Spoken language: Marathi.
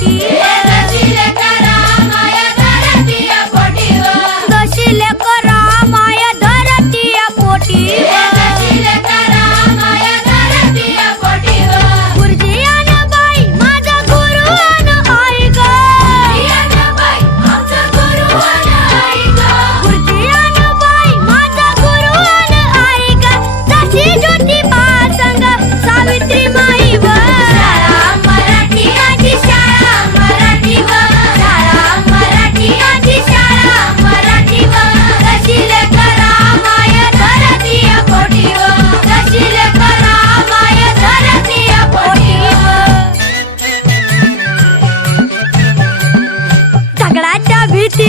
पोटी जशी लेकरा माया धरतीया पोटी गुरुजी आणि बाई माझा गुरु आणि आई ग गुरुजी आणि बाई माझा गुरु आणि आई ग जशी ज्योतिबा संग सावित्री माई व झगडाच्या भीती